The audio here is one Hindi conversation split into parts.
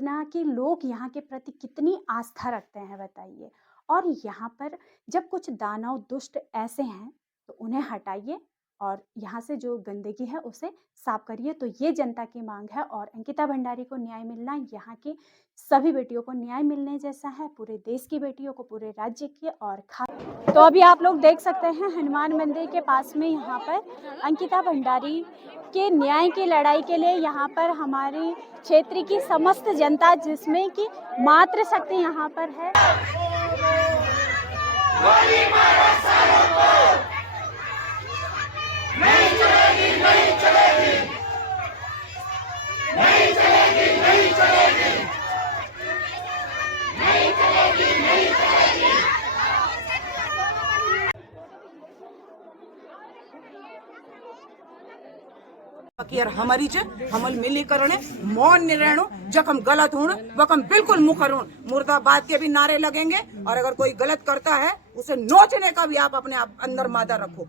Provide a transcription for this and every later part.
कितना कि लोग यहाँ के प्रति कितनी आस्था रखते हैं बताइए। और यहाँ पर जब कुछ दानव दुष्ट ऐसे हैं तो उन्हें हटाइए और यहाँ से जो गंदगी है उसे साफ करिए। तो ये जनता की मांग है और अंकिता भंडारी को न्याय मिलना यहाँ की सभी बेटियों को न्याय मिलने जैसा है, पूरे देश की बेटियों को, पूरे राज्य की। और तो अभी आप लोग देख सकते हैं हनुमान मंदिर के पास में यहाँ पर अंकिता भंडारी के न्याय की लड़ाई के लिए यहाँ पर हमारी क्षेत्र की समस्त जनता, जिसमें कि मातृशक्ति यहाँ पर है। नहीं चलेगी, नहीं चलेगी, नहीं चलेगी, नहीं चलेगी, नहीं चलेगी, नहीं चलेगी। हमारी हमल मिली करने मौन नहीं रहनो, जब हम गलत हूं वह हम बिल्कुल मुखर मुर्दाबाद के भी नारे लगेंगे। और अगर कोई गलत करता है उसे नोचने का भी आप अपने आप अंदर मादा रखो,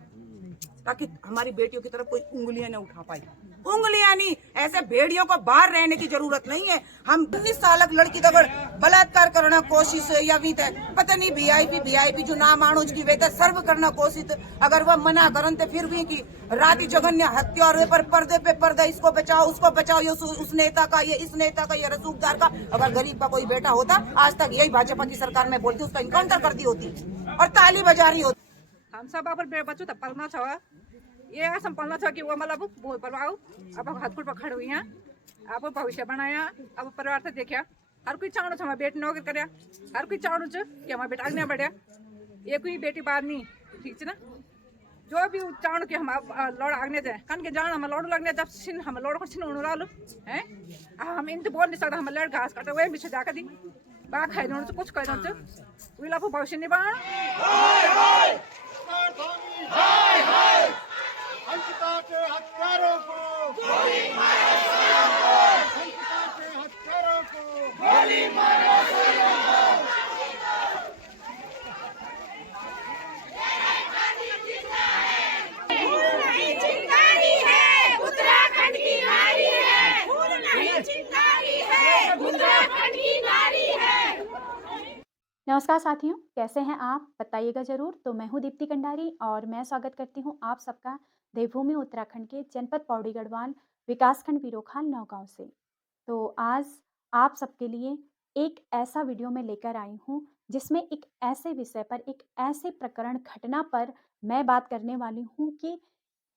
ताकि हमारी बेटियों की तरफ कोई उंगलियां न उठा पाए। उंगलियां नहीं, ऐसे भेड़ियों को बाहर रहने की जरूरत नहीं है। हम 19 साल लड़की दगड़ बलात्कार करना कोशिश या भी पता नहीं वीआईपी जो ना मानो की वे सर्व करना कोशिश, अगर वह मना करन तो फिर भी की राती जघन्य हत्या और पर पर्दे पे पर्दा, इसको बचाओ उसको बचाओ, ये उस नेता का, ये इस नेता का, ये रसूखदार का। अगर गरीब का कोई बेटा होता आज तक यही भाजपा की सरकार में बोलती उसका इनकाउंटर कर दी होती और ताली बजा रही होती। हम सब अब बच्चों तक पढ़ना छ, ये असम पढ़ना छ कि वो मतलब बहुत परवाओ अब हाथ पकड़ हुई हैं, अब भविष्य बनाया, अब परिवार से देखा। हर कोई चाहना छ हमारा बेटी नौकरी करे, हर कोई चाहना छ कि हमारा बेटा आगे बढ़े। ये कोई बेटी बात नहीं, ठीक है ना। जो भी चाहना कि हम लौड़ आगे जाए, कन के जान हम लौड़ लगने जब छिन हम लौड़ को छिन उड़ डालो हैं। हम इन तो बोल नहीं सकता, हम लड़ घास काटे वही पीछे जाकर दी बा खाई दो कुछ कह दो वीला को भविष्य नहीं बना। अंकिता के हत्यारों को गोली मारो, अंकिता के हत्यारों को गोली मारो। फूल नहीं चिंगारी है, उत्तराखंड की नारी है। फूल नहीं चिंगारी है, उत्तराखंड की नारी है। नमस्कार साथियों, कैसे हैं आप? बताइएगा ज़रूर। तो मैं हूं दीप्ति कंडारी और मैं स्वागत करती हूं आप सबका देवभूमि उत्तराखंड के जनपद पौड़ी गढ़वाल विकासखंड वीरोखाल नौगांव से। तो आज आप सबके लिए एक ऐसा वीडियो मैं लेकर आई हूं जिसमें एक ऐसे विषय पर, एक ऐसे प्रकरण घटना पर मैं बात करने वाली हूं कि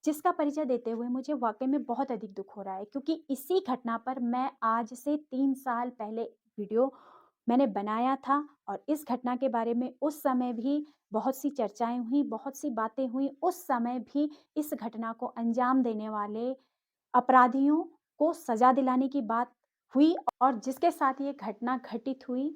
जिसका परिचय देते हुए मुझे वाकई में बहुत अधिक दुख हो रहा है, क्योंकि इसी घटना पर मैं आज से 3 साल पहले वीडियो मैंने बनाया था। और इस घटना के बारे में उस समय भी बहुत सी चर्चाएं हुई, बहुत सी बातें हुई। उस समय भी इस घटना को अंजाम देने वाले अपराधियों को सजा दिलाने की बात हुई और जिसके साथ ये घटना घटित हुई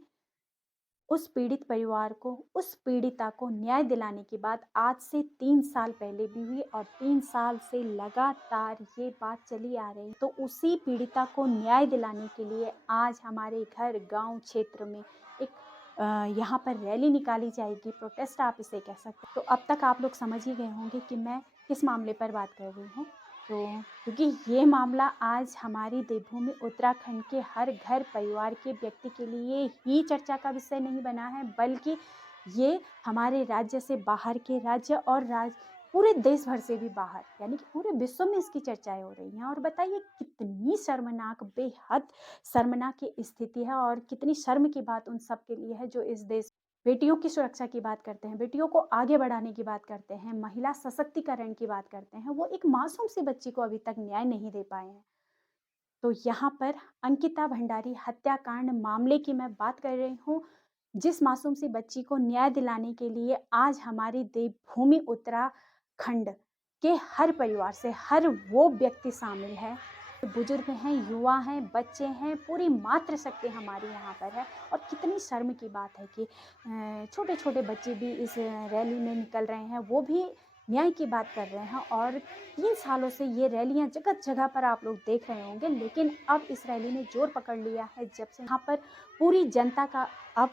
उस पीड़ित परिवार को, उस पीड़िता को न्याय दिलाने की बात आज से 3 साल पहले भी हुई और 3 साल से लगातार ये बात चली आ रही। तो उसी पीड़िता को न्याय दिलाने के लिए आज हमारे घर, गांव, क्षेत्र में एक यहाँ पर रैली निकाली जाएगी, प्रोटेस्ट आप इसे कह सकते हैं। तो अब तक आप लोग समझ ही गए होंगे कि मैं किस मामले पर बात कर रही हूँ। तो क्योंकि ये मामला आज हमारी देवभूमि उत्तराखंड के हर घर परिवार के व्यक्ति के लिए ही चर्चा का विषय नहीं बना है, बल्कि ये हमारे राज्य से बाहर के राज्य और पूरे देश भर से भी बाहर, यानी कि पूरे विश्व में इसकी चर्चाएं हो रही हैं। और बताइए कितनी शर्मनाक, बेहद शर्मनाक ये स्थिति है और कितनी शर्म की बात उन सब के लिए है जो इस देश बेटियों की सुरक्षा की बात करते हैं, बेटियों को आगे बढ़ाने की बात करते हैं, महिला सशक्तिकरण की बात करते हैं। वो एक मासूम सी बच्ची को अभी तक न्याय नहीं दे पाए हैं। तो यहाँ पर अंकिता भंडारी हत्याकांड मामले की मैं बात कर रही हूँ, जिस मासूम सी बच्ची को न्याय दिलाने के लिए आज हमारी देवभूमि उत्तराखंड के हर परिवार से हर वो व्यक्ति शामिल है। बुजुर्ग हैं, युवा हैं, बच्चे हैं, पूरी मातृशक्ति हमारी यहाँ पर है। और कितनी शर्म की बात है कि छोटे छोटे बच्चे भी इस रैली में निकल रहे हैं, वो भी न्याय की बात कर रहे हैं। और 3 सालों से ये रैलियाँ जगह जगह पर आप लोग देख रहे होंगे, लेकिन अब इस रैली ने जोर पकड़ लिया है जब से यहाँ पर पूरी जनता का अब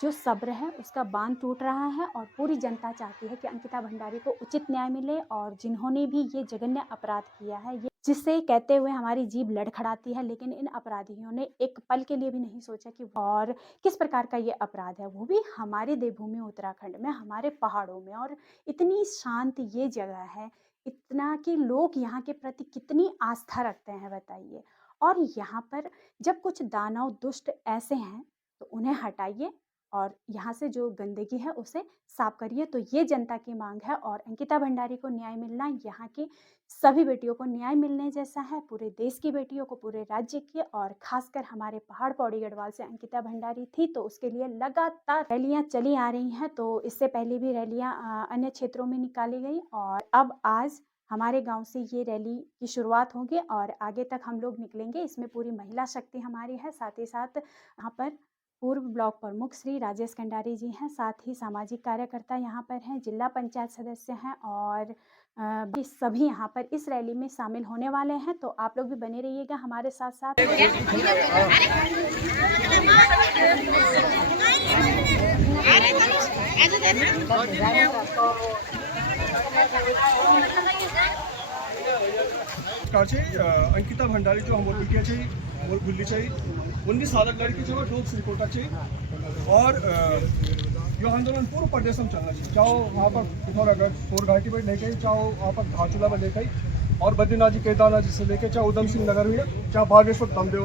जो सब्र है उसका बांध टूट रहा है और पूरी जनता चाहती है कि अंकिता भंडारी को उचित न्याय मिले और जिन्होंने भी ये जघन्य अपराध किया है, ये जिसे कहते हुए हमारी जीभ लड़खड़ाती है। लेकिन इन अपराधियों ने एक पल के लिए भी नहीं सोचा कि और किस प्रकार का ये अपराध है, वो भी हमारी देवभूमि उत्तराखंड में, हमारे पहाड़ों में। और इतनी शांत ये जगह है, इतना कि लोग यहाँ के प्रति कितनी आस्था रखते हैं, बताइए। और यहाँ पर जब कुछ दानव दुष्ट ऐसे हैं तो उन्हें हटाइए और यहाँ से जो गंदगी है उसे साफ करिए। तो ये जनता की मांग है और अंकिता भंडारी को न्याय मिलना, यहाँ की सभी बेटियों को न्याय मिलने जैसा है, पूरे देश की बेटियों को, पूरे राज्य की, और खासकर हमारे पहाड़ पौड़ी गढ़वाल से अंकिता भंडारी थी तो उसके लिए लगातार रैलियां चली आ रही हैं। तो इससे पहले भी रैलियां अन्य क्षेत्रों में निकाली गई और अब आज हमारे गांव से ये रैली की शुरुआत होगी और आगे तक हम लोग निकलेंगे। इसमें पूरी महिला शक्ति हमारी है। साथ ही साथ यहाँ पर पूर्व ब्लॉक प्रमुख श्री राजेश कंडारी जी हैं, साथ ही सामाजिक कार्यकर्ता यहाँ पर हैं, जिला पंचायत सदस्य हैं और भी सभी यहाँ पर इस रैली में शामिल होने वाले हैं। तो आप लोग भी बने रहिएगा हमारे साथ साथ। अंकिता भंडारी जो हमारे बिटिया चाहिए और गुल्ली चाहिए 19 साल लड़की जो डोग श्रीकोटा चाहिए और यो आंदोलन पूर्व प्रदेश में चलना चाहिए, चाहे वहाँ पर पिथौरागढ़ सोर घाटी पर लेके, चाहे वहाँ पर धारचूला पर लेके और बद्रीनाथ जी केदारनाथ जी से लेके, चाहे उधम सिंह नगर हुई, चाहे बागेश्वर दमदेव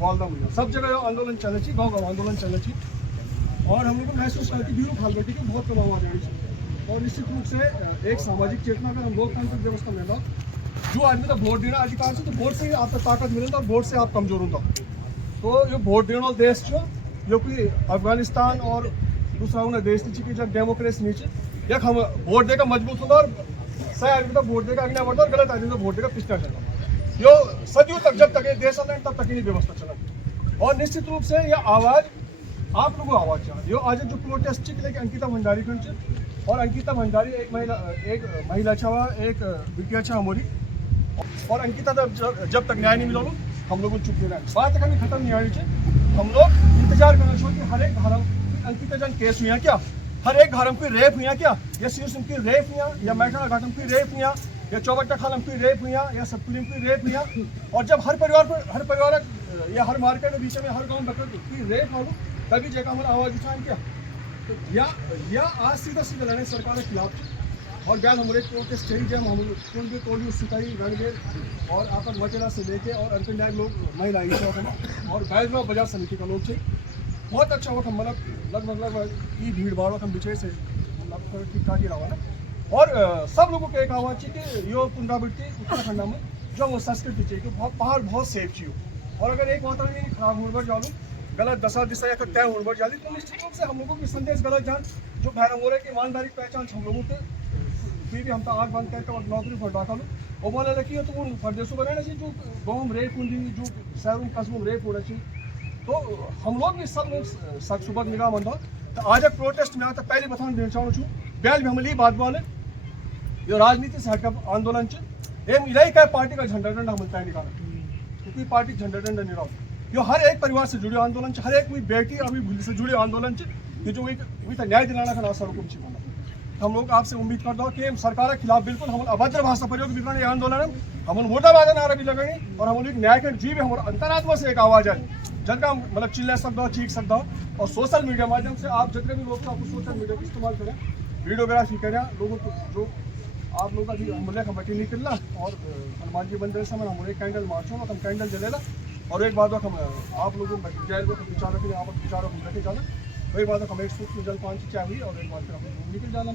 वालदा हुई, सब जगह आंदोलन चलना चाहिए, गाँव गाँव आंदोलन चलना चाहिए। और हम लोग को महसूस करती ब्यूरो खाल बैठी की बहुत प्रभाव आ जानी चाहिए। और निश्चित रूप से एक सामाजिक चेतना का हम लोकतांत्रिक व्यवस्था में ना जो आदमी तो वोट देना अधिकार से, तो वोट से ही आपको ताकत मिलेगा और वोट से आप कमजोर होगा। तो ये वोट देने वाला देश जो कोई अफगानिस्तान और दूसरा उन्हें देश नीचे जब डेमोक्रेसी नीचे यक हम वोट देकर मजबूत होगा और सही आदमी तो वोट देगा अग्नि बढ़ता और गलत आदमी तो वोट देगा पिछड़ा चलना। यो सदियों तक जब तक ये देश चल तब तक ये व्यवस्था चला। और निश्चित रूप से यह आवाज़ आप लोगों को आवाज़ चाहिए। यो आज जो प्रोटेस्ट लेके अंकिता भंडारी खंड और अंकिता भंडारी एक महिला छावा एक बिटिया छा हमारी और अंकिता जब तक न्याय नहीं मिला हम लोगों को चुप नहीं रहे। बात कभी खत्म नहीं आनी चाहिए। हम लोग इंतजार करना चाहिए कि हर एक धारा अंकिता जन केस हुई क्या, हर एक धारा की रेप हुई क्या, या सिर सिंह की रेप हुई या मैठाना घाटम की रेप हुई या चौबट्टा खालम की रेप हुई या सतपुलिम की रेप हुई। और जब हर परिवार या हर मार्केट के बीच में हर गाँव की रेप हो तभी जगह हमारा आवाज़ उठाएं क्या या आज सीधा सीधा लड़े सरकार के खिलाफ। और गैल हमारे प्रोटेस्ट चाहिए जब हम कोई भी टोली सिपाही रणगेर और आपन मचेरा से लेके और अंतिम न्याय लोग महिलाएं और बैजमा बाजार समिति का लोग चाहिए। बहुत अच्छा वक्त हम लगभग की भीड़ भाड़ हम बिछे से ठीक ठाक ही रहा ना। और सब लोगों को एक आवाज़ चाहिए कि यो पुनरावृत्ति उत्तराखंड में जो वो संस्कृति चाहिए कि बहुत पहाड़ बहुत सेफ चाहिए। और अगर एक वातावरण खराब होने पर जालू गलत दशा दिशा या तय होने पर जाती तो निश्चित रूप से हम लोगों की संदेश गलत जान जो भैरव हो रहे की ईमानदारी पहचान हम लोगों के फिर भी हम तो आग बंद करके और नौकरी पर डाका लो वो बोले रखिए तो वो प्रदेशों बनाना चाहिए जो गाँव में रेप होनी जो शहरों कस्बों में रेप होना चाहिए। तो हम लोग भी सब लोग सुबह निगाह मंदा तो आज एक प्रोटेस्ट में आता पहले बताना देना चाहूँ छू बैल भी हमें बात बोले ये राजनीति से हटकर आंदोलन एम इलाई का पार्टी का झंडा डंडा हम तय निकाला क्योंकि पार्टी झंडा डंडा नहीं रहा यो हर एक परिवार से जुड़े आंदोलन हर एक बेटी अभी से जुड़े आंदोलन ये जो न्याय दिलाना का नासा हुकुम चाहिए। हम लोग आपसे उम्मीद करता हूँ कि सरकार के खिलाफ बिल्कुल हम अभद्र भाषा प्रयोग भी ये आंदोलन हम मुर्दाबाद नारा भी लगाए और हम न्याय के जी भी हमारे अंतरात्मा से एक आवाज़ है जिनका मतलब चिल्ला सकता हो चीख सकता हो। और सोशल मीडिया माध्यम से आप जितने भी लोग आपको सोशल मीडिया का इस्तेमाल करें वीडियोग्राफी करें लोगों को जो आप लोग अभी हमले का बटी निकलना और हनुमान जी मंदिर समय हमारे एक कैंडल मार्च हो हम कैंडल जलेला और एक बात हम आप लोगों को जैल को विचारों के लिए आप विचारों को लेके जाना वही बात हम एक सूक्ष्म जल पान की चाय हुई और एक बात फिर हम निकल जाना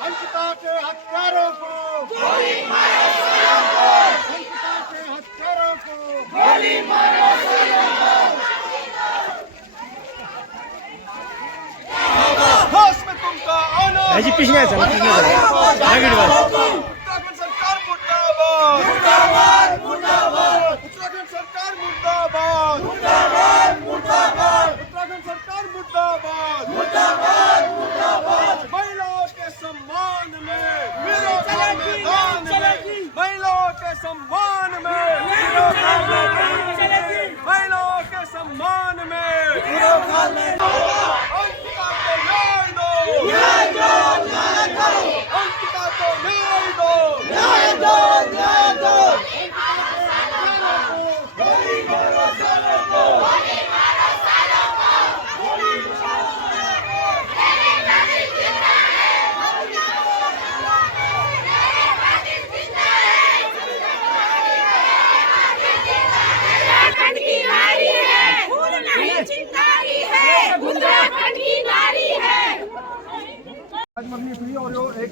अंकिता के हत्यारों को जी पीछे चला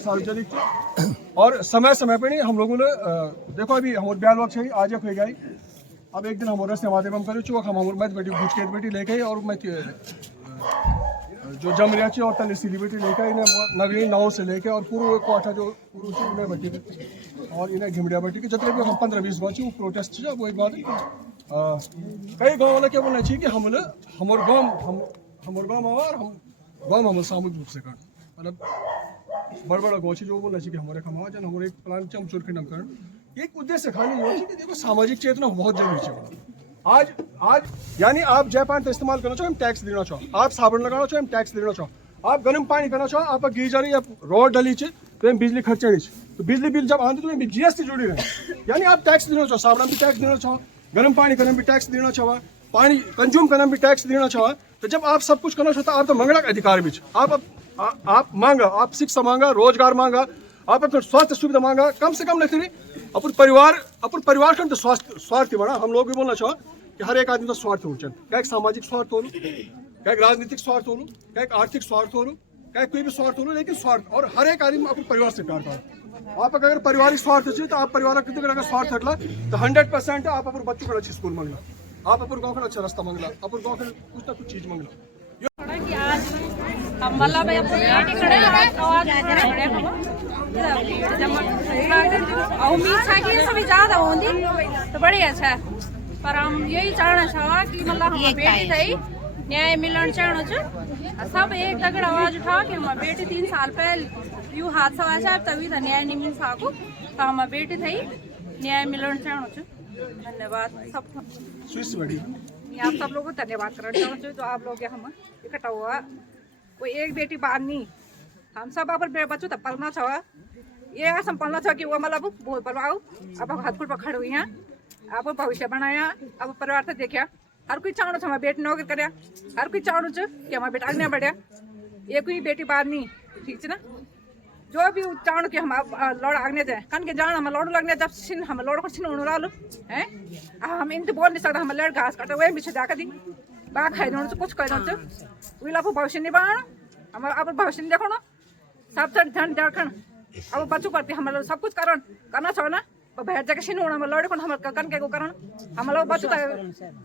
सार्वजनिक और समय समय पे नहीं हम लोगों ने देखो अभी हमारे ब्याल वक्त चाहिए आज हो गई अब एक दिन हमारे से माध्यम करो चुका हम मैं बेटी भूज के बेटी लेके और मैं जो जमरिया और तले सीधी बेटी लेकर इन्हें नगरी नाव से लेके और पूरा कोठा जो पूरा बटी और इन्हें घिमड़िया बटी के जितने भी हम 15-20 गाँव वो प्रोटेस्ट वो एक बात कई गाँव वाला क्या बोलना चाहिए कि हमारे गाँव और हम गाँव हम सामूहिक रूप से कर मतलब बड़ा बड़ा गाँव जो बोलना चाहिए कि हमारे खमा जन हमारे एक प्लान चम चुर खंडम कर एक उद्देश्य खाली ये कि देखो सामाजिक चेतना बहुत जरूरी है आज यानी आप जयपान का इस्तेमाल करना चाहो हम टैक्स देना चाहो आप साबुन लगाना चाहो हम टैक्स देना चाहो आप गर्म पानी करना चाहो आप गीजर या रोड डली तो हम बिजली खर्च तो बिजली बिल जब आते तो GST जुड़ी रहे यानी आप टैक्स देना चाहो साबुन भी टैक्स देना चाहो गर्म पानी करना भी टैक्स देना चाहो पानी कंज्यूम करना भी टैक्स देना चाहो तो जब आप सब कुछ करना चाहते आप तो मंगना का अधिकार भी आप मांगा आप शिक्षा मांगा रोजगार मांगा आप अपना स्वास्थ्य सुविधा मांगा कम से कम नहीं अपन परिवार का तो स्वार्थ बड़ा हम लोग भी बोलना चाहो कि हर एक आदमी का स्वार्थ हो क्या एक सामाजिक स्वार्थ हो क्या एक राजनीतिक स्वार्थ हो क्या एक आर्थिक स्वार्थ हो क्या कोई भी स्वार्थ हो लेकिन स्वार्थ और हर एक आदमी अपने परिवार से प्यार करो आप अगर पारिवारिक स्वार्थ चाहिए तो आप परिवार का स्वार्थ हटला तो 100% आप अपने बच्चों को अच्छी स्कूल मांगला आप अपने गाँव का अच्छा रास्ता मांगला अपने गाँव का कुछ ना कुछ चीज मांगला उम्मीद था कि ये सभी ज्यादा होंगी तो बड़ी अच्छा है पर हम यही चाहना चाहा कि मतलब हम बेटी थी न्याय मिलन चाहना सब एक दगड़ आवाज उठा कि हमारी बेटी 3 साल पहले यू हादसा हुआ तभी था न्याय नहीं मिल सको तो हमारी बेटी थी न्याय मिलन चाहना धन्यवाद सबको आप सब लोगों को धन्यवाद करना चाहूँ तो आप लोग हम इकट्ठा हुआ कोई एक बेटी बात नहीं हम सब अपन बच्चों तक पढ़ना चाहा ये ऐसा पढ़ना चाह कि वो मतलब बहुत बर्बाद अब हाथ खुद पकड़ हुई हैं आप भविष्य बनाया अब परिवार से देखा हर कोई चाहना हमारे बेटी नौकरी करे हर कोई चाहना कि हमारा बेटा आगे बढ़िया ये कोई बेटी बात नहीं ठीक है ना जो भी चाहना कि हम लौड़ आगने जाए कन के जान हम लौड़ लगने जब छिन हम लौड़ को छिन उड़ा लो हैं हम इन बोल नहीं सकते हम लड़ घास काटे वही पीछे जाकर दी बा खाई दो कुछ कह दो वही भविष्य नहीं बनाना हमारा अब भविष्य नहीं देखो ना सब ध्यान देखण अब बच्चों करते हम सब कुछ करना चाहो ना बाहर जाके छिन हम लौड़ को हम कन के करण हम बच्चों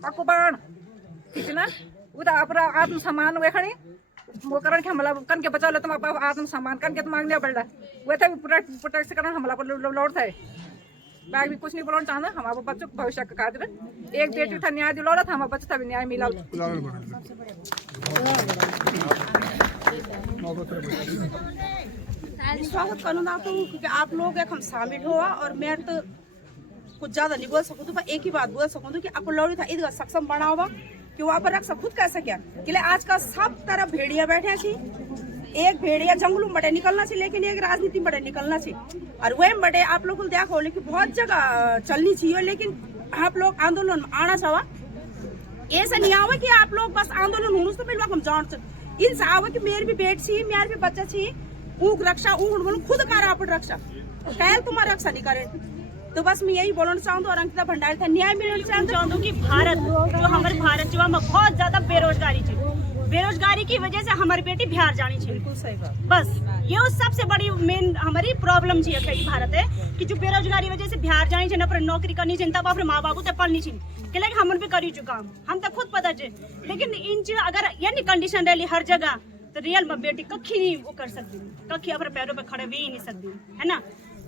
पक्को बन ठीक है ना वो तो अपना आत्मसम्मान वे खड़ी वो करण के हम कन के बचा लो तुम आत्मसम्मान कन के तुम मांगने पड़ रहा वे थे प्रोटेक्ट से करना हम लौट थे बैग भी कुछ नहीं बोलना चाहना हमारे बच्चों को भविष्य का खातिर एक बेटी था न्याय दिलौला था हमारे बच्चे था भी न्याय मिला स्वागत करना तो क्योंकि आप लोग हम शामिल हुआ और मैं तो कुछ ज्यादा नहीं बोल सकूँ पर एक ही बात बोल सकूँ कि आपको लौड़ी था इधर सक्षम बना होगा कि वहाँ पर रख सब खुद कैसे क्या कि आज का सब तरफ भेड़िया बैठे थी एक भेड़िया जंगलों में बड़े निकलना चाहिए लेकिन एक राजनीति में बड़े निकलना चाहिए और वही बड़े आप लोग को देखो लेकिन बहुत जगह चलनी चाहिए लेकिन आप लोग आंदोलन में आना चाहो ऐसा नहीं आवा कि आप लोग बस आंदोलन होने से पहले हम जान इनसे आवा कि मेरी भी बेट छी मेरे भी बच्चा छी ऊक रक्षा खुद कर आप रक्षा कैल तुम्हारा रक्षा नहीं करे तो बस मैं यही बोलना चाहूँ और अंकिता भंडारी था न्याय मिलना चाहूँ कि भारत जो हमारे भारत जो हम बहुत ज्यादा बेरोजगारी की वजह से हमारी बेटी बिहार जानी चाहिए बिल्कुल सही बात बस ये सबसे बड़ी मेन हमारी प्रॉब्लम चाहिए भारत है कि जो बेरोजगारी वजह से बिहार जानी चाहिए अपनी नौकरी करनी चाहिए तब अपने माँ बाप को पढ़नी चाहिए कि हम भी करी चुका हम तो खुद पता चाहिए लेकिन इन चीज अगर यानी कंडीशन रही हर जगह तो रियल में बेटी कखी नहीं वो कर सकती कखी अपने पैरों पे खड़े भी ही नहीं सकती है ना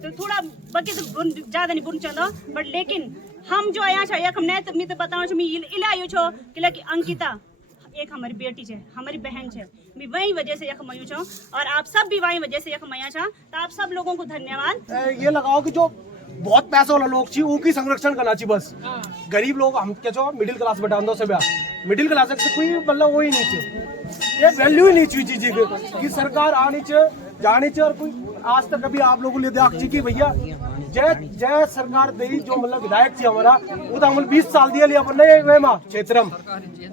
तो थोड़ा बाकी तो ज्यादा नहीं बुन चाहता बट लेकिन हम जो यहाँ छो एक हमने मैं तो बताऊँ छो मैं इलायो छो कि अंकिता एक हमारी बेटी है हमारी बहन है मैं वही वजह से एक मयू छो और आप सब भी वही वजह से एक मया छा तो आप सब लोगों को धन्यवाद ये लगाओ कि जो बहुत पैसा वाला लोग चाहिए उनकी संरक्षण करना चाहिए बस गरीब लोग हम क्या छो मिडिल क्लास बैठा अंदर से मिडिल क्लास से कोई मतलब वो ही नहीं चाहिए ये वैल्यू ही नहीं चाहिए चीज की सरकार आनी चाहिए जानी चाहिए और कोई आज तक कभी आप लोगों ने देखा कि भैया जय सरकार दे जो मतलब विधायक थी हमारा वो तो हम 20 साल दिया लिया अपन क्षेत्र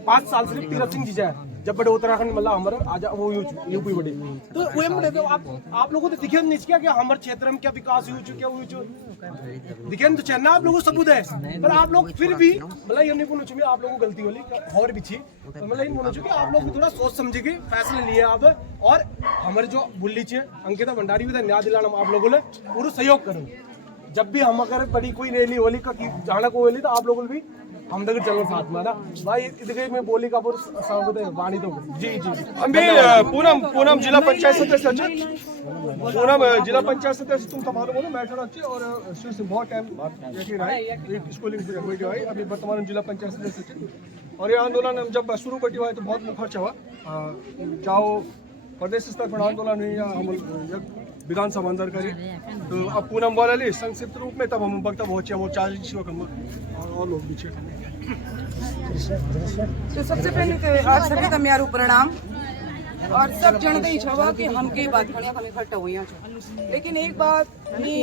5 साल सिर्फ तीरथ सिंह जी जाए जब बड़े उत्तराखंड मतलब हमारे आजा वो यूपी बड़े तो वो बड़े तो आप लोगों को दिखे नहीं क्या कि हमारे क्षेत्र में क्या विकास हुई क्या हुई दिखे तो चलना आप लोगों को सबूत है पर आप लोग फिर भी मतलब ये नहीं बोलना चाहिए आप लोगों को गलती वाली और भी थी मतलब ये बोलना चाहिए आप लोग थोड़ा सोच समझे के फैसले लिए आप और हमारे जो बुल्ली छे अंकिता भंडारी भी न्याय दिलाना आप लोगों ने पूरा सहयोग करो जब भी हम अगर बड़ी कोई रैली होली का जाना को होली तो आप लोगों भी हम तक चलो साथ में ना भाई इधर में बोली का वाणी तो जी जी हम भी पूनम जिला पंचायत सदस्य पूनम जिला पंचायत सदस्य तुम मालूम हो मैं अच्छे और बहुत टाइम स्कूलिंग कमेटी आई अभी वर्तमान जिला पंचायत सदस्य और ये आंदोलन जब शुरू बटी हुआ तो बहुत मुखर्च हुआ चाहो प्रदेश स्तर पर आंदोलन हुई या हम विधानसभा अंदर करें तो अब पूनम बोला संक्षिप्त रूप में तब हम वक्ता बहुत वो 40 और लोग भी तो सबसे पहले तो आप सभी का म्यारू प्रणाम और सब जनते ही छवा कि हम के बात खड़िया हम इकट्ठा हुई हैं लेकिन एक बात मैं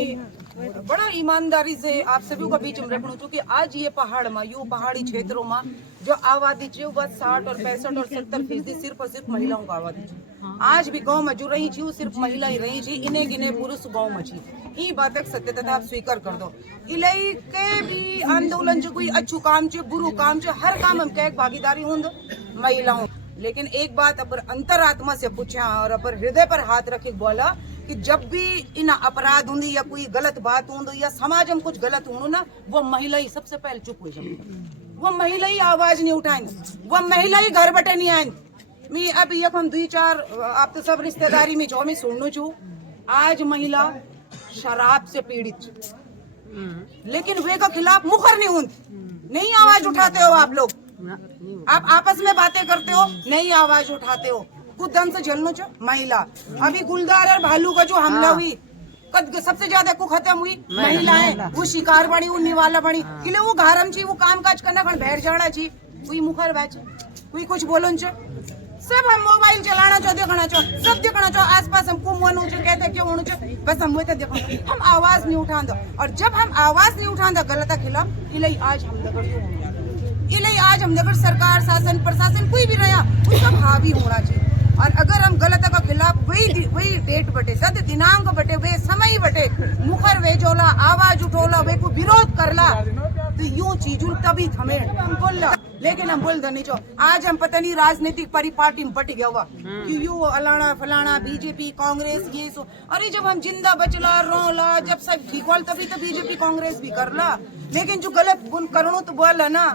बड़ा ईमानदारी से आप सभी का बीच में रखूं क्योंकि आज ये पहाड़ में यू पहाड़ी क्षेत्रों में जो आबादी है वो 60 और 65 और 70% सिर्फ और सिर्फ महिलाओं का आबादी है। आज भी गांव में जो रही थी वो सिर्फ महिला ही रही थी इन्हें गिने पुरुष गांव में थी ये बात सत्य तथा आप स्वीकार कर दो इलाई के भी आंदोलन जो कोई अच्छू काम चे बुरु काम चे हर काम हम के भागीदारी हूं महिलाओं लेकिन एक बात अपर अंतरात्मा से पूछा और अपर हृदय पर हाथ रखे बोला कि जब भी इन अपराध होंगी या कोई गलत बात होंगी या समाज में कुछ गलत हो ना वो महिला ही सबसे पहले चुप हो जाए वो महिला ही आवाज नहीं उठाएंगे वो महिला ही घर बटे नहीं आएंगे मैं अब ये हम 2-4 आप तो सब रिश्तेदारी में जो मैं सुनू छू आज महिला शराब से पीड़ित लेकिन वे का खिलाफ मुखर नहीं होती नहीं आवाज उठाते हो आप लोग आप आपस में बातें करते हो नहीं आवाज उठाते हो खुद दम से झेलनो छो महिला अभी गुलदार और भालू का जो हमला हुई सबसे ज्यादा को खत्म हुई महिलाएं वो शिकार बनी वो निवाला बनी किले वो घारम छी वो काम काज करना खन बैठ जाना छी कोई मुखर बैठ कोई कुछ बोलो सब हम मोबाइल चलाना चाहो देखना चाहो सब देखना चाहो आसपास हम कुम होना चाहिए कहते क्यों होना चाहिए बस हम वही देखो हम आवाज नहीं उठाते और जब हम आवाज नहीं उठाते गलत खिलाफ इलाई आज हम आज हम नगर सरकार शासन प्रशासन कोई भी रहा वो सब हावी होना चाहिए और अगर हम गलत का खिलाफ वही डेट बटे सद दिनांक बटे वे समय बटे मुखर वे जोला आवाज उठोला वे को विरोध करला तो यूं चीजों तभी थमे हम बोलला लेकिन हम बोल दनी चो आज हम पता नहीं राजनीतिक परिपाटी में बट गया हुआ यू अलाना फलाना बीजेपी कांग्रेस ये सो अरे जब हम जिंदा बचला रोला जब सब ठीक होल तभी तो बीजेपी कांग्रेस भी करला लेकिन जो गलत बुन करो तो बोला ना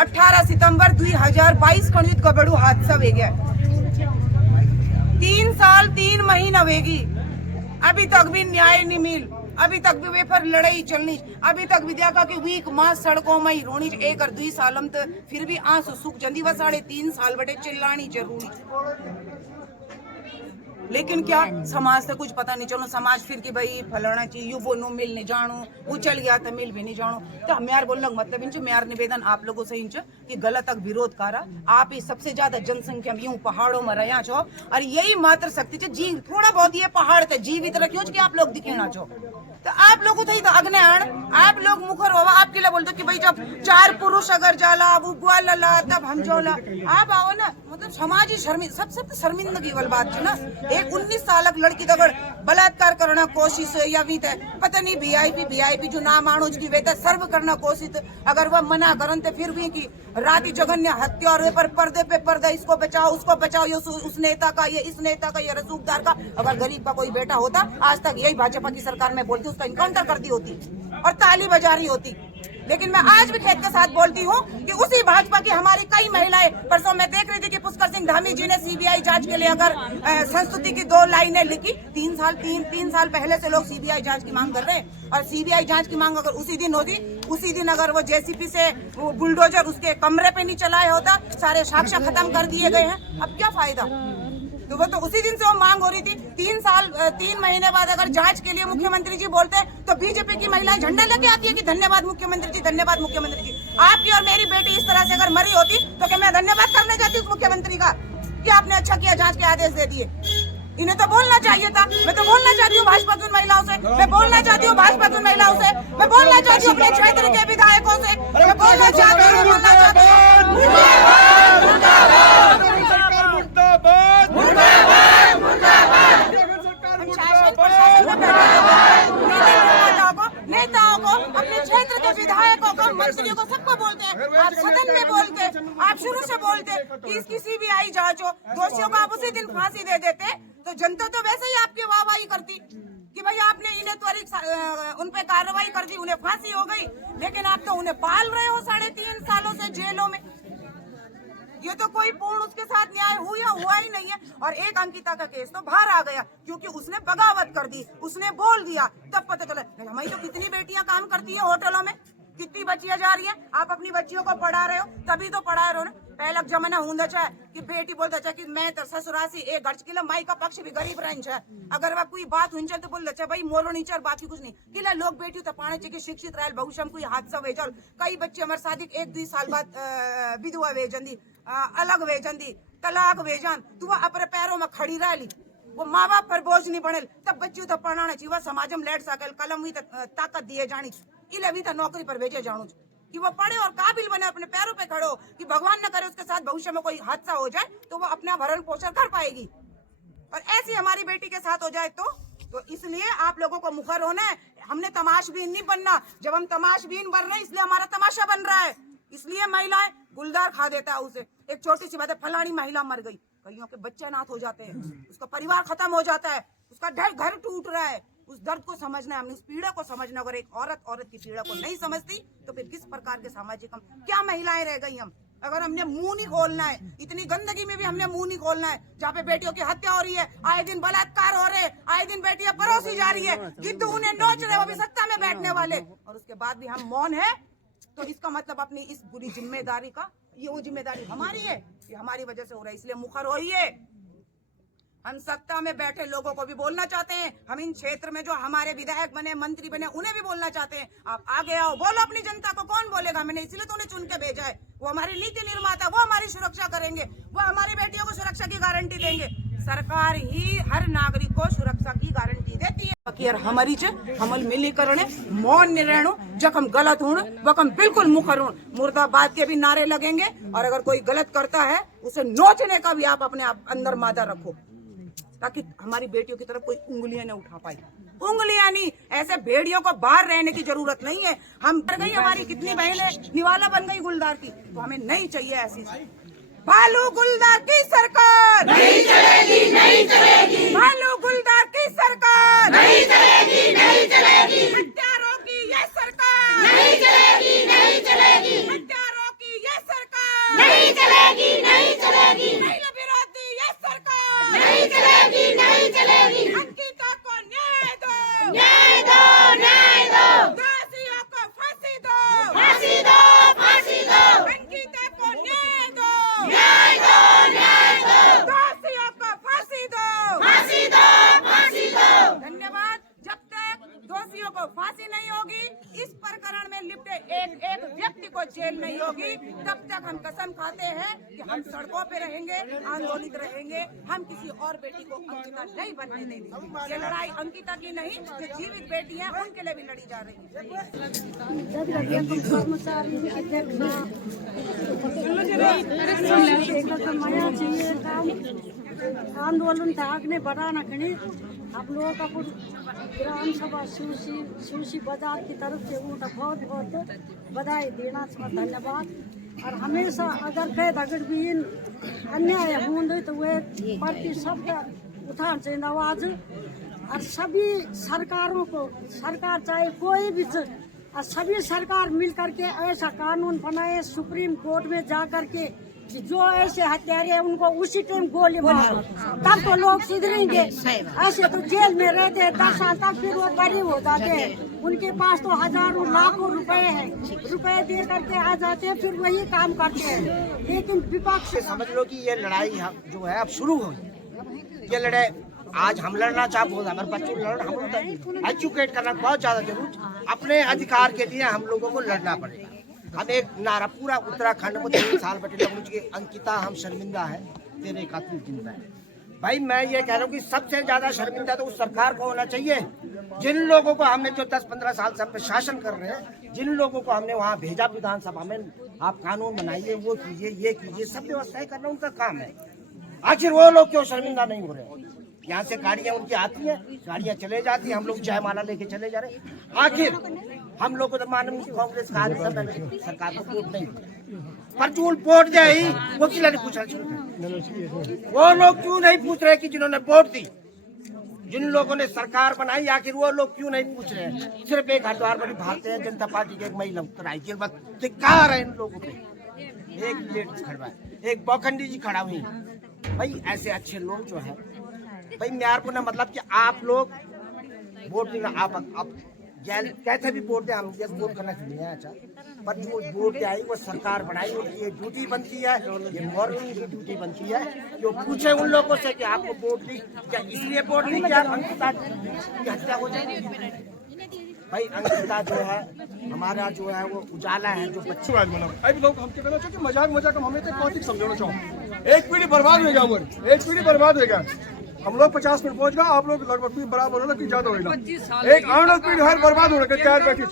18 सितंबर 2022 कणित का बड़ू हादसा हो गया 3 साल 3 महीना वेगी अभी तक भी न्याय नहीं मिल अभी तक भी वे पर लड़ाई चलनी अभी तक भी देखा कि वीक मां सड़कों में ही रोनी 1 और 2 सालम तो फिर भी आंसू सुख जंदी व 3.5 साल बटे चिल्लानी जरूरी लेकिन क्या समाज से कुछ पता नहीं चलो समाज फिर कि भाई फलाना चाहिए यू बोनो मिल नहीं जानो वो चल गया तो मिल भी नहीं जानो तो हम यार बोलने मतलब इंच मेरा निवेदन आप लोगों से इंच कि गलत तक विरोध करा आप ही सबसे ज्यादा जनसंख्या में यूं पहाड़ों में रहा छो और यही मात्र शक्ति छे जी थोड़ा बहुत ये पहाड़ थे जीवित रखियो कि आप लोग दिखेना छो तो आप लोगों तो अग्नि आण आप लोग मुखर हो आपके लिए बोलते कि भाई जब 4 पुरुष अगर जाला वो ग्वाला तब हम जोला आप आओ ना मतलब समाज ही सबसे शर्मिंदगी वाली बात है ना एक 19 साल लड़की अगर बलात्कार करना कोशिश या भी पता नहीं वीआईपी जो नाम आनो की वे सर्व करना कोशिश अगर वह मना करन तो फिर भी की राती जघन्य हत्या और पर पर्दे पे पर्दा इसको बचाओ उसको बचाओ ये उस नेता का ये इस नेता का ये रसूखदार का अगर गरीब का कोई बेटा होता आज तक यही भाजपा की सरकार में बोलती उसका इनकाउंटर कर दी होती और ताली बजा रही होती लेकिन मैं आज भी खेत के साथ बोलती हूँ कि उसी भाजपा की हमारी कई महिलाएं परसों मैं देख रही थी कि पुष्कर सिंह धामी जी ने सीबीआई जांच के लिए अगर संस्तुति की 2 लाइनें लिखी 3 साल पहले से लोग सीबीआई जांच की मांग कर रहे हैं और सीबीआई जांच की मांग अगर उसी दिन होती उसी दिन अगर वो जेसीपी से बुलडोजर उसके कमरे पे नहीं चलाया होता सारे साक्ष्य खत्म कर दिए गए हैं अब क्या फायदा तो वो तो उसी दिन से वो मांग हो रही थी 3 महीने बाद अगर जांच के लिए मुख्यमंत्री जी बोलते हैं तो बीजेपी की महिलाएं झंडा लेके आती है कि धन्यवाद मुख्यमंत्री जी आपकी और मेरी बेटी इस तरह से अगर मरी होती तो क्या मैं धन्यवाद करने जाती हूँ मुख्यमंत्री का कि आपने अच्छा किया जांच के आदेश दे दिए इन्हें तो बोलना चाहिए था मैं तो बोलना चाहती हूँ भाजपा की महिलाओं से मैं बोलना चाहती हूँ भाजपा की महिलाओं से मैं बोलना चाहती हूँ अपने क्षेत्र के विधायकों से मैं बोलना चाहती हूँ मंत्रियों को सबको बोलते हैं, आप सदन में बोलते, आप शुरू से बोलते कि किसी भी आई जांच हो, दोषियों को आप उसी दिन फांसी दे देते, तो जनता तो वैसे ही आपकी वाहवाही करती कि भाई आपने इन्हें त्वरित उन पे कार्रवाई कर दी, उन्हें फांसी हो गई। लेकिन आप तो उन्हें पाल रहे हो 3.5 सालों से जेलों में। ये तो कोई पूर्ण उसके साथ न्याय हुआ ही नहीं है। और एक अंकिता का केस तो बाहर आ गया क्योंकि उसने बगावत कर दी, उसने बोल दिया, तब पता चला। हमारी तो कितनी बेटियां काम करती है होटलों में, कितनी बच्चियां जा रही हैं, आप अपनी बच्चियों को पढ़ा रहे हो, तभी तो पढ़ा रहे हो ना। पहला जमाना होना चाहे कि बेटी बोलता चाहे कि मैं तो ससुरासी एक गर्ज किला माई का पक्ष भी गरीब रही है, अगर वह कोई बात हुई तो बोल अच्छा भाई मोरो नीचर बाकी कुछ नहीं किला लोग बेटी तो पाने चाहिए शिक्षित रहे भविष्य में कोई हादसा वेजल। कई बच्चे हमारे शादी 1-2 साल बाद विधवा वेजन अलग वेजन दी तलाक वेजन, तू वह अपने पैरों में खड़ी रह ली, वो माँ बाप पर बोझ नहीं बने, तब बच्ची तो पढ़ाना चाहिए, वह समाज में लेट सकल कलम भी ताकत दिए जानी, इले भी तो नौकरी पर भेजे जानो कि वो पढ़े और काबिल बने, अपने पैरों पे खड़ो, कि भगवान न करे उसके साथ भविष्य में कोई हादसा हो जाए तो वो अपना भरण पोषण कर पाएगी। और ऐसी हमारी बेटी के साथ हो जाए तो इसलिए आप लोगों को मुखर होना है। हमने तमाशबीन नहीं बनना, जब हम तमाशबीन बन रहे हैं इसलिए हमारा तमाशा बन रहा है, इसलिए महिलाएं गुलदार खा देता है उसे। एक छोटी सी बात है, फलानी महिला मर गई, कईयों के बच्चे अनाथ हो जाते हैं, उसका परिवार खत्म हो जाता है, उसका घर टूट रहा है, उस दर्द को समझना है, हमने उस पीड़ा को समझना। अगर एक औरत की पीड़ा को नहीं समझती तो फिर किस प्रकार के सामाजिक हम क्या महिलाएं रह गई हम। अगर हमने मुंह नहीं खोलना है, इतनी गंदगी में भी हमने मुंह नहीं खोलना है, जहाँ पे बेटियों की हत्या हो रही है, आए दिन बलात्कार हो रहे हैं, आए दिन बेटियां परोसी जा रही है, गिद्ध उन्हें नोच रहे, वो भी सत्ता में बैठने वाले, और उसके बाद भी हम मौन है, तो इसका मतलब अपनी इस बुरी जिम्मेदारी का, ये वो जिम्मेदारी हमारी है, ये हमारी वजह से हो रहा है, इसलिए मुखर होइए। हम सत्ता में बैठे लोगों को भी बोलना चाहते हैं, हम इन क्षेत्र में जो हमारे विधायक बने, मंत्री बने, उन्हें भी बोलना चाहते हैं, आप आगे आओ, बोलो अपनी जनता को। कौन बोलेगा? मैंने इसलिए तो उन्हें चुन के भेजा है, वो हमारी नीति निर्माता, वो हमारी सुरक्षा करेंगे, वो हमारी बेटियों को सुरक्षा की गारंटी देंगे। सरकार ही हर नागरिक को सुरक्षा की गारंटी देती है। हमारी हमल मिली करने मौन नहीं रहनो, जब हम गलत हूं वह हम बिल्कुल मुखर हूं, मुर्दाबाद के भी नारे लगेंगे, और अगर कोई गलत करता है उसे नोचने का भी आप अपने अंदर मादा रखो, ताकि हमारी बेटियों की तरफ कोई उंगलियां न उठा पाए। उंगलियां नहीं, ऐसे भेड़ियों को बाहर रहने की जरूरत नहीं है। हम डर गई, हमारी कितनी बहनें निवाला बन गई गुलदार की, तो हमें नहीं चाहिए ऐसी। भालू गुलदार की सरकार नहीं चलेगी, नहीं चलेगी। भालू गुलदार की सरकार नहीं चलेगी, नहीं चलेगी। हत्यारों की ये सरकार नहीं चलेगी, नहीं चलेगी। हत्यारों की ये सरकार नहीं चलेगी, नहीं चलेगी। महिला विरोधी ये सरकार नहीं चलेगी, नहीं चलेगी। अंकिता को न्याय दो, न्याय दो, न्याय दो। दोषियों को फांसी दो, फांसी दो, फांसी दो। अंकिता को न्याय दो, न्याय दो, न्याय दो। दोषियों को फांसी दो, फांसी दो, फांसी दो। धन्यवाद। जब तक दोषियों को फांसी नहीं होगी, इस प्रकरण में लिप्टे एक एक व्यक्ति को जेल नहीं होगी, तब तक हम कसम खाते हैं कि हम सड़कों पे रहेंगे, आंदोलित रहेंगे। हम किसी और बेटी को अंकिता नहीं बनने देंगे। ये लड़ाई अंकिता की नहीं, जो जीवित बेटी है उनके लिए भी लड़ी जा रही है। आंदोलन था आगे बढ़ाना खड़ी आप लोगों का ग्राम सभा सुशी बाजार की तरफ से उनका बहुत बहुत बधाई देना चाहिए, धन्यवाद। और हमेशा अगर कह अगर भी अन्याय होंगे तो वे प्रति शब्द उठाना चाहिए आवाज। और सभी सरकारों को, सरकार चाहे कोई भी, और सभी सरकार मिल करके ऐसा कानून बनाए, सुप्रीम कोर्ट में जा करके जो ऐसे हत्यारे हैं उनको उसी टाइम गोली मारो, तब तो लोग सुधरेंगे। ऐसे तो जेल में रहते हैं 10 साल तक, फिर वो गरीब हो जाते हैं, उनके पास तो हजारों लाखों रुपए हैं, रुपए दे करके आ जाते हैं, फिर वही काम करते हैं। लेकिन विपक्ष समझ लो कि ये लड़ाई जो है अब शुरू हुई। ये लड़ाई आज हम लड़ना चाहते हैं, हमारे बच्चों लड़, हम लोग एजुकेट करना बहुत ज्यादा जरूर। अपने अधिकार के लिए हम लोगों को लड़ना पड़ेगा। हम एक नारा पूरा उत्तराखंड में 3 साल बैठे कि अंकिता हम शर्मिंदा है, तेरे का तू जिंदा है। भाई मैं ये कह रहा हूँ कि सबसे ज्यादा शर्मिंदा तो उस सरकार को होना चाहिए, जिन लोगों को हमने जो 10-15 साल से प्रशासन कर रहे हैं, जिन लोगों को हमने वहाँ भेजा विधानसभा में, आप कानून बनाइए, वो कीजिए, ये कीजिए, सब व्यवस्थाएं करना उनका काम है। आखिर वो लोग क्यों शर्मिंदा नहीं हो रहे? यहाँ से गाड़ियाँ उनकी आती हैं, गाड़ियाँ चले जाती हैं, हम लोग जयमाला लेके चले जा रहे हैं। आखिर हम लोग को तो मालूम नहीं कांग्रेस का आदमी सरकार को वोट नहीं, पर जो वोट दे ही वो किला ने पूछा, वो लोग क्यों नहीं पूछ रहे कि जिन्होंने वोट दी, जिन लोगों ने सरकार बनाई, आखिर वो लोग क्यों नहीं पूछ रहे हैं। सिर्फ एक हरिद्वार बड़ी भारतीय जनता पार्टी के एक महिला उत्तर आई, बस धिक्कार है इन लोगों पे। एक लेडीज खड़ा है, एक बौखंडी जी खड़ा हुई। भाई ऐसे अच्छे लोग जो है, भाई म्यार को ना मतलब कि आप लोग वोट देना, आप कैसे भी वोट दे, हम ये वोट करना चाहिए। अच्छा, पर जो वोट आई वो सरकार बनाई, उनकी ये ड्यूटी बनती है, ये मॉरल की ड्यूटी बनती है जो पूछे उन लोगों से कि आपको वोट दी क्या, इसलिए वोट दी क्या अंकिता की हत्या हो जाएगी। भाई अंकिता जो है हमारा जो है वो उजाला है, जो बच्चे अब लोग हम कहना चाहिए कि मजाक हमें तो कौतिक समझाना चाहो। एक पीढ़ी बर्बाद हो गया, एक पीढ़ी बर्बाद हो गया। हम लोग 50 मिनट पहुंच गए, आप लोग लगभग बराबर हो कि ज्यादा होगा। एक आने वाली पीढ़ी है बर्बाद हो रहा है। बैठी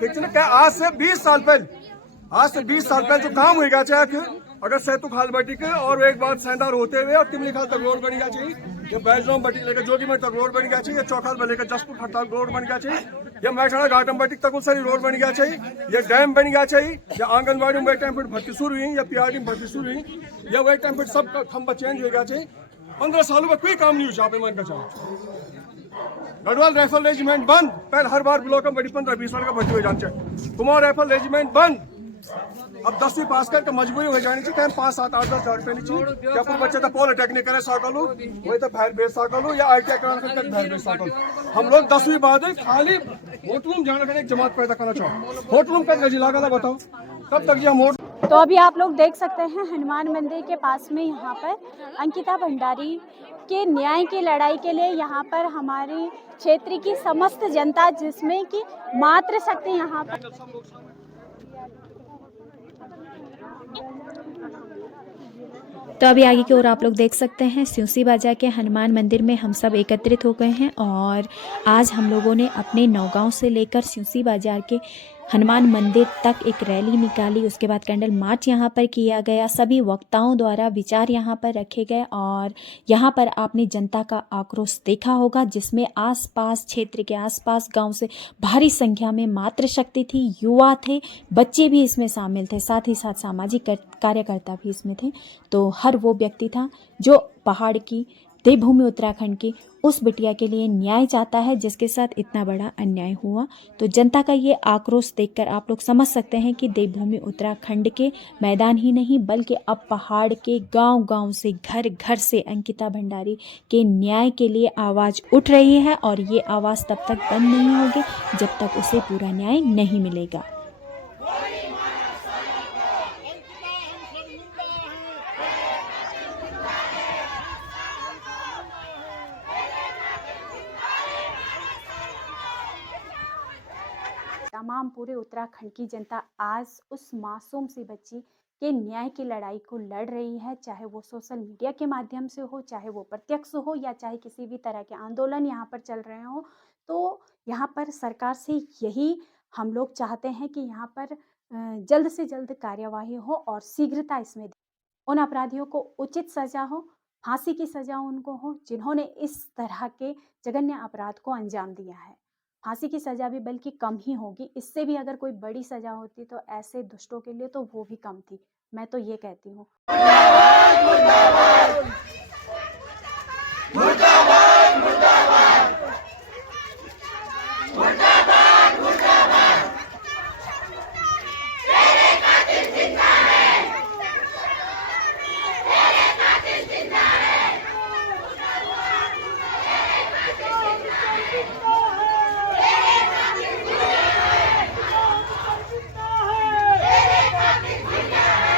ठीक है ना, आज से 20 साल पहले जो काम होगा, चाहे अगर सेतु खाल बटी के और एक बार सेंडर होते हुए और तिमली खाल तक रोड बन गया चाहिए, या बैजलोम बटी लेकर जोगीमठ तक रोड बन गया चाहिए, या चौखाल में लेकर जसपुर तक रोड बन गया चाहिए, या महसाणा घाटम बटी तक सारी रोड बन गया चाहिए, या डैम बन गया चाहिए, या आंगनबाड़ी में टाइम पर भर्ती शुरू हुई, या पीआरडी में भर्ती शुरू हुई, या वही टाइम पर सब खंबा चेंज हो गया चाहिए। 15 सालों में कोई काम नहीं हुआ पे मन का चाहो। गढ़वाल राइफल रेजिमेंट बंद, पहले हर बार ब्लॉक में बड़ी 15-20 साल का भर्ती हो जाना चाहिए। कुमार राइफल रेजिमेंट बंद, अब 10वीं पास करके मजबूरी हो जानी चाहिए। टाइम 5, 7, 8, 10 हजार रुपये चाहिए। क्या कोई बच्चे तो पॉलिटेक्निक करे साकलू, वही तो फायर बेस साकलू, या ITI कराने तक फायर बेस साकलू। हम लोग 10वीं बाद खाली होटल में जाने का एक जमात पैदा करना चाहो। होटल में कब जिला का बताओ, कब तक ये हम। तो अभी आप लोग देख सकते हैं हनुमान मंदिर के पास में यहाँ पर अंकिता भंडारी के न्याय की लड़ाई के लिए यहाँ पर हमारी क्षेत्र की समस्त जनता, जिसमें कि मातृशक्ति यहाँ पर तो अभी आगे की ओर आप लोग देख सकते हैं सिउसी बाजार के हनुमान मंदिर में हम सब एकत्रित हो गए हैं और आज हम लोगों ने अपने नौगांव से लेकर सिउसी बाजार के हनुमान मंदिर तक एक रैली निकाली। उसके बाद कैंडल मार्च यहाँ पर किया गया, सभी वक्ताओं द्वारा विचार यहाँ पर रखे गए और यहाँ पर आपने जनता का आक्रोश देखा होगा, जिसमें आसपास क्षेत्र के आसपास गांव से भारी संख्या में मातृशक्ति थी, युवा थे, बच्चे भी इसमें शामिल थे, साथ ही साथ सामाजिक कार्यकर्ता भी इसमें थे। तो हर वो व्यक्ति था जो पहाड़ की देवभूमि उत्तराखंड की उस बिटिया के लिए न्याय चाहता है जिसके साथ इतना बड़ा अन्याय हुआ। तो जनता का ये आक्रोश देखकर आप लोग समझ सकते हैं कि देवभूमि उत्तराखंड के मैदान ही नहीं बल्कि अब पहाड़ के गांव-गांव से, घर-घर से अंकिता भंडारी के न्याय के लिए आवाज़ उठ रही है और ये आवाज़ तब तक बंद नहीं होगी जब तक उसे पूरा न्याय नहीं मिलेगा। तमाम पूरे उत्तराखंड की जनता आज उस मासूम सी बच्ची के न्याय की लड़ाई को लड़ रही है, चाहे वो सोशल मीडिया के माध्यम से हो, चाहे वो प्रत्यक्ष हो या चाहे किसी भी तरह के आंदोलन यहाँ पर चल रहे हो। तो यहाँ पर सरकार से यही हम लोग चाहते हैं कि यहाँ पर जल्द से जल्द कार्यवाही हो और शीघ्रता इसमें उन अपराधियों को उचित सजा हो, फांसी की सजा उनको हो जिन्होंने इस तरह के जघन्य अपराध को अंजाम दिया है। फांसी की सजा भी बल्कि कम ही होगी, इससे भी अगर कोई बड़ी सजा होती तो ऐसे दुष्टों के लिए तो वो भी कम थी। मैं तो ये कहती हूँ।